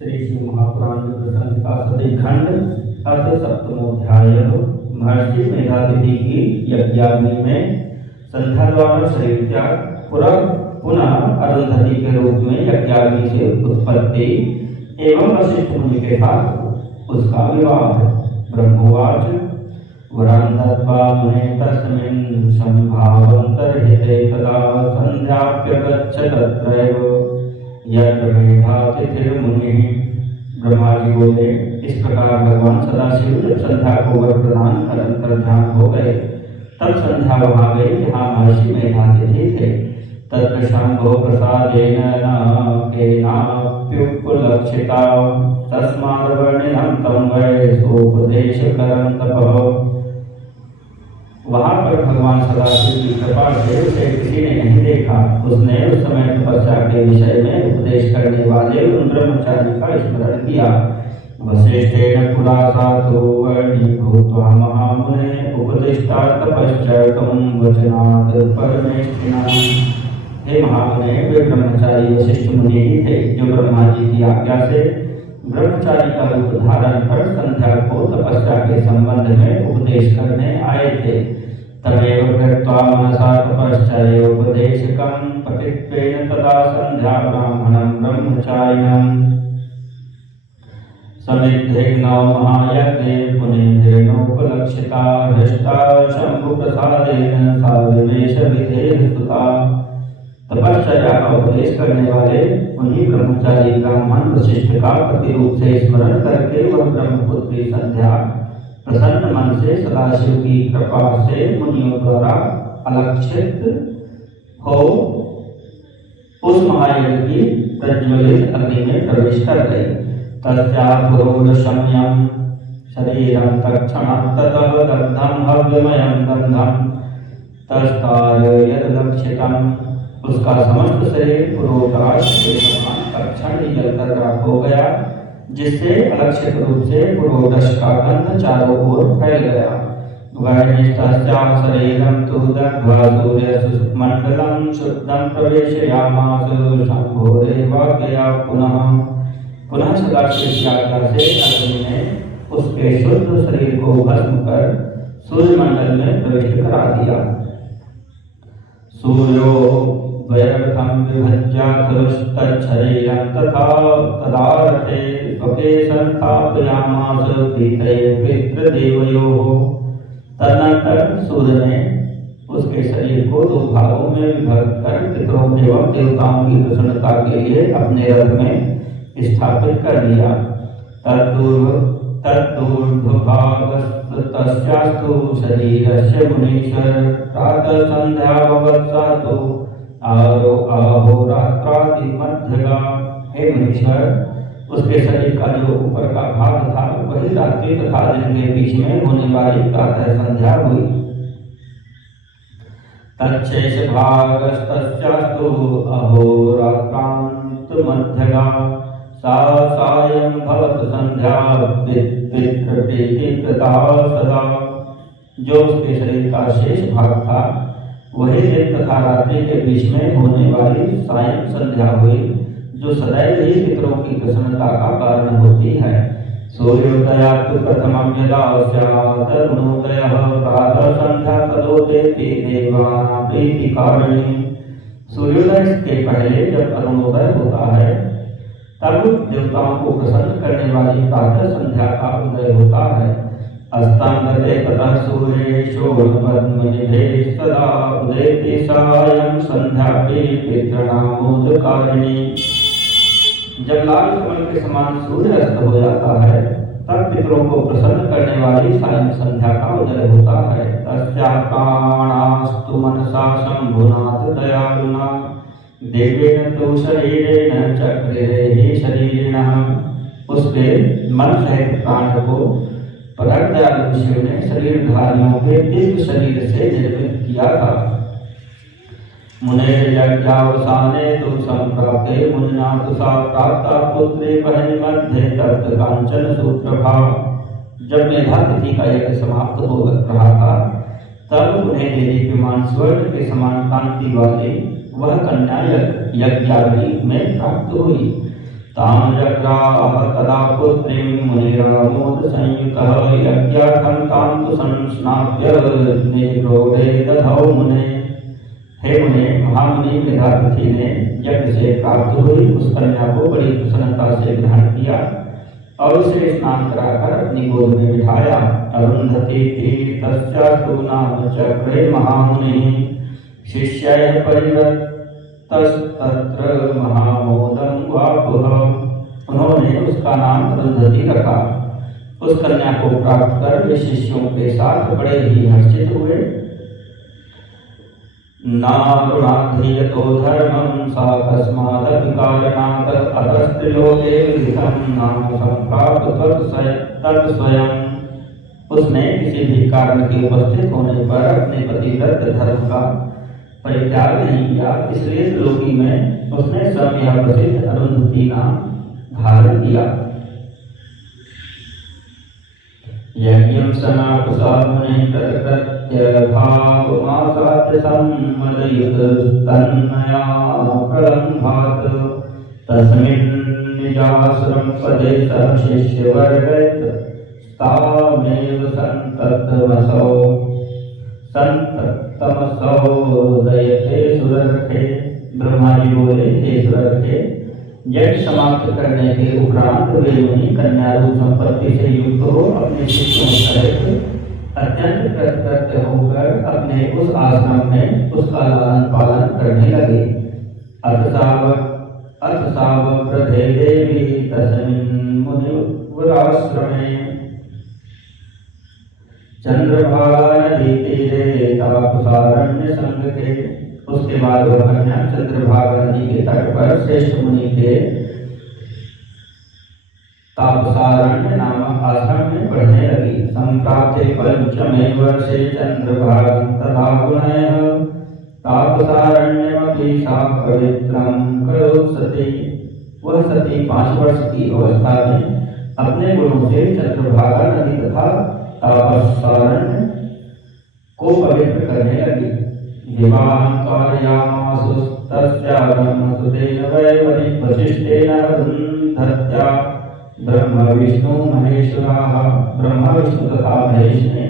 श्री शिव महापुराण प्रसंग का सती खंड अथ सप्तमोध्याय। महर्षि मेधातिथि की यज्ञाग्नि में संध्या द्वारा शरीर त्याग पुनः अरुंधति के रूप में यज्ञाग्नि से उत्पत्ति एवं वशिष्ठ मुनि के साथ उसका विवाह। ब्रह्मोवाच वरं दत्त्वा मुने तस्मिन् संभावन्तर्हिते तदा संध्याप्यगच्छ तत्रैव यत्र मेधातिथिर्मुनिः। ब्रह्मा जी बोले, इस प्रकार भगवान सदाशिव जब संध्या को वर प्रदान कर अंतर्ध्यान हो गए तब संध्या वहां गई जहाँ महर्षि मेधातिथि थे। तत्र शंभो प्रसादेन न केनाप्युपलक्षिता तस्माद्वर्णिनं तं वै सोपदेशकरं तपः। वहां पर भगवान सदाशिव की कृपा से उसे किसी ने नहीं देखा। उसने उस समय तपस्या के विषय में उपदेश करने वाले उन ब्रह्मचारी का स्मरण किया। वशिष्ठेन पुरा साधु वर्णीभूत्वा महामुने उपदिष्टा तपश्चर्तुं वचनात् परमेष्ठिना। हे महामुने, वे ब्रह्मचारी वशिष्ठ मुनि ही थे जो ब्रह्मा जी की आज्ञा से ब्रह्मचारी का रूप धारण कर संध्या को तपस्या के संबंध में उपदेश करने आए थे। तमेव कृत्वा मनसा तपश्चर्योपदेशकं पतित्वेन तदा संध्या ब्राह्मणं ब्रह्मचारिणं समिद्धेग्नौ महायज्ञे पुनेभिर्नोपलक्षिता हृष्टा शंभुप्रसादेन सा विवेशविधेः स्तुता। तपश्चर्या का उपदेश करने वाले उन्हीं ब्रह्मचारी ब्राह्मण वशिष्ठ का प्रति रूप से स्मरण करके वह ब्रह्मपुत्री संध्या प्रसन्न मन से सदाशिव की कृपा से मुनियों द्वारा अलक्षित हो उस महायज्ञ की प्रज्वलित अग्नि में प्रवेश कर गई। तस्यापुरोदशम्यं शरीरं तत्क्षणात् ततः दग्धं हव्यमयं गन्धं तस्तारयदलक्षितम्। उसका समस्त शरीर पुरोटाश के समान तत्क्षण ही जलकर राख हो गया, जिससे अलक्षित रूप से पुरोदश का गंध चारों ओर फैल गया। वैनिष्ठस्याः शरीरं तु दग्ध्वा सूर्यमण्डलं शुद्धं प्रवेशयामास शम्भोरेवाज्ञया पुनः सदाशिव की आज्ञा से अग्नि ने उसके शुद्ध शरीर को भस्म कर सूर्यमंडल में प्रविष्ट करा दिया। सूर्यो व्यर्थं विभज्याथुस्तच्छरीरं तथा तदारथे स्वकेशं स्थापयामास प्रीतये पितृदेवयोः। तदनंतर सूर्य ने उसके शरीर को दो भागों में विभक्त कर पितरों एवं देवताओं की प्रसन्नता के लिए अपने रथ में स्थापित कर दिया। तद्दूर्ध्वभागस्तस्यास्तु शरीरस्य मुनीश्वर प्रातः संध्यावत्सातु अहोरात्रादि मध्यगा। हे मुनीश्वर, उसके शरीर का जो ऊपर का भाग था वही रात्रि तथा दिन के बीच में होने वाली प्रातः संध्या हुई। तच्छेष भागस्तस्यास्तु अहोरात्रांत मध्यगा सा सायं भवत संध्या पितृप्रीतिकृता सदा। जो उसके शरीर का शेष भाग था वही दिन तथा रात्रि के बीच में होने वाली सायं संध्या हुई, जो सदैव ही पितरों की प्रसन्नता का कारण होती है। सूर्योदयात् प्रथमं यदा स्यात् अरुणोदयः प्रातः संध्या तदोदेति देवानां प्रीतिकारिणी। सूर्योदय के पहले जब अरुणोदय होता है तब देवताओं को प्रसन्न करने वाली प्रातः संध्या का उदय होता है। अस्तांगते ततः सूर्ये शोणपद्मनिभे सदा उदेति सायं संध्या पितॄणामोदकारिणी। जब लाल कमल के समान सूर्य अस्त हो जाता है तब पितरों को प्रसन्न करने वाली सायं संध्या का उदय होता है। तस्याः प्राणास्तु मनसा शंभुनाथ दयालुना देवेन तु शरीरेण चक्रिरे शरीरिणः। उसके मन सहित प्राण को परम दयालु शिव ने शरीरधारियों के दिव्य शरीर से निर्मित किया था। मुने यज्ञावसाने तु संप्राप्ते मुनिना तु सा प्राप्ता पुत्री बहन मध्ये तप्त कांचन सुप्रभा। जब मेधातिथि का यज्ञ समाप्त हो रहा था तब उन्हें देदीप्यमान स्वर्ण के समान कांति वाली वह कन्या यज्ञाग्नि में प्राप्त हुई। ताम जग्राह तदा पुत्रीं मुनिरामोद संयुतः यज्ञार्थं तां तु संस्नाप्य निरोधे दधौ मुने। हे मुने, महामुनि मेधातिथि ने यज्ञ से प्राप्त हुई उस कन्या को बड़ी प्रसन्नता से ग्रहण किया और उसे स्नान कराकर अपनी गोद में बिठाया। अरुंधति तीर्थस्यास्तु नाम चक्रे महामुनि शिष्याय परिवृत्तस्तत्र महामोदं वापुः। उन्होंने उसका नाम अरुंधति रखा। उस कन्या को प्राप्त कर वे शिष्यों के साथ बड़े ही हर्षित हुए। नारुणाधीयतो धर्मं सा तस्मादपि कारणात् अतस्त्रिलोके विदितं नाम सम्प्राप्त तत्स्वयं। उसने किसी भी कारण के उपस्थित होने पर अपने पतिव्रत धर्म का परित्याग नहीं किया, इसलिए त्रिलोकी में उसने स्वयं यह प्रसिद्ध अरुंधति नाम धारण किया। यज्ञं समापसामुने तत्कृत्य भावमासाद्य सम्मदयुत तन्मया प्रलम्भात् तस्मिन् निजाश्रम पदे सह शिष्यवर्गैः तामेव संततमसौ दयते सुरर्थे। ब्रह्मा जी बोले, हे सुरर्थे, यज्ञ समाप्त करने के उपरांत वे मुनि कन्या रूप संपत्ति से युक्त हो अपने शिष्यों सहित अत्यंत कृतकृत्य होकर अपने उस आश्रम में उसका लालन पालन करने लगे। अर्थसावप्रधे देवी तस्मिन् मुनिवराश्रमे चंद्रभागा नदी तीरे तापसारण्य संगते। उसके बाद वह कन्या चंद्रभागा नदी के तट पर श्रेष्ठ मुनि के तापसारण्य नामक आश्रम में पढ़ने लगी। संप्राप्ते पंचमे वर्षे चंद्रभागं तथा गुणैः तापसारण्यमपि सा पवित्रं करोत् सती। वह सती 5 वर्ष की अवस्था में अपने गुणों से चंद्रभागा नदी तथा तापसारण्य को पवित्र करने लगी। विवाहं कारयामासु तस्या ब्रह्मसुतेन वैवरिवसिष्ठेन अरुन्धत्या ब्रह्म विष्णु महेश्वराः। ब्रह्मा विष्णु तथा महेश ने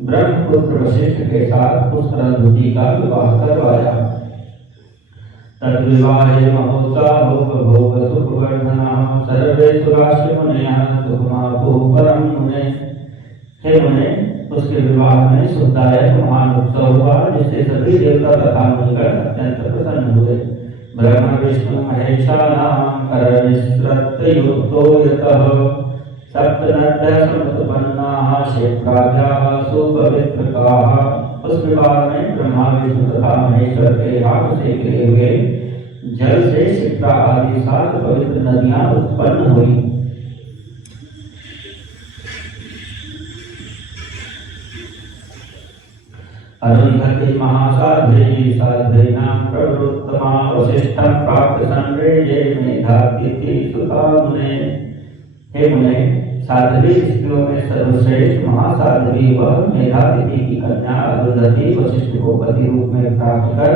ब्रह्मपुत्र वशिष्ठ के साथ उस अरुंधति का विवाह करवाया। तद्विवाहे महोत्साहो बभूव सुखवर्धनः सर्वे सुराश्र मुनयः सुखमापुः परं मुने। हे मुने, उसके विवाह में सुखदायक महान उत्सव हुआ जिससे सभी देवता तथा मुनिगण अत्यंत प्रसन्न हुए। ब्रह्म विष्णु महेशानां करनिस्रत्तयुक्तो यतः सप्तनद्यः समुत्पन्नाः क्षेत्राद्याः सुपवित्रकाः। उस विवाह में ब्रह्मा विष्णु तथा महेश्वर के हाथ से गिरे हुए जल से क्षिप्रा आदि 7 पवित्र नदियां उत्पन्न हुई। अरुंधति महासाध्वी साध्वीनां प्रवृत्तमा वसिष्ठं प्राप्त संरेजे मेधातिथि सुता मुने। हे मुने, साध्वी स्त्रियों में सर्वश्रेष्ठ महासाध्वी वह मेधातिथि की कन्या अरुंधति वशिष्ठ को पति रूप में प्राप्त कर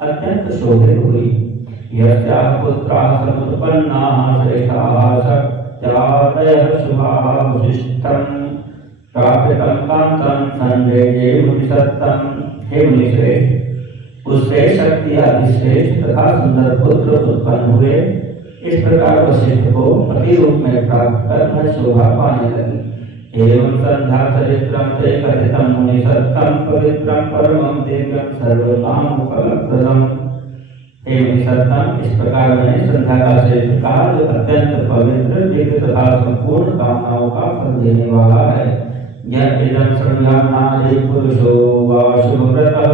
अत्यंत शोभित हुई। यस्याः पुत्राः समुत्पन्नाः श्रेष्ठाः सत्यादयः शुभाः वशिष्ठं प्राप्तं कांतं संरेजे मुनिसत्तं। हे मुनिश्रेष्ठ, उससे शक्ति आदि श्रेष्ठ तथा सुंदर पुत्र उत्पन्न हुए। इस प्रकार वशिष्ठ को पति रूप में प्राप्त कर वह शोभा पाने लगी। एवं संध्या चरित्रं ते कथितं मुनिसत्तं पवित्रं परमं दिव्यं सर्वकाम फलप्रदम्। हे मुनिसत्तम, इस प्रकार मैंने संध्या का चरित्र कहा जो अत्यंत पवित्र दिव्य तथा संपूर्ण कामनाओं का फल देने वाला है। यद्यं शृण्वन्नादि पुरुषो वा शुभव्रतः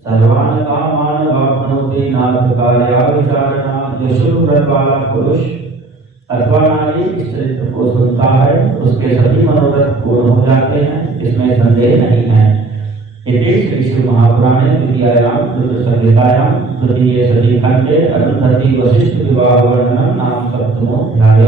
सर्वान् कामान् वाप्नोति नाथ कार्या विचारणा। जो शुभ व्रत वाला पुरुष अथवा नारी इस चरित्र को सुनता है उसके सभी मनोरथ पूर्ण हो जाते हैं, इसमें संदेह नहीं है। इति श्री शिव महापुराणे द्वितीयायां रुद्र संहितायां तृतीये सदी खंडे अरुंधति वशिष्ठ विवाह वर्णनम नाम 7वां अध्याय।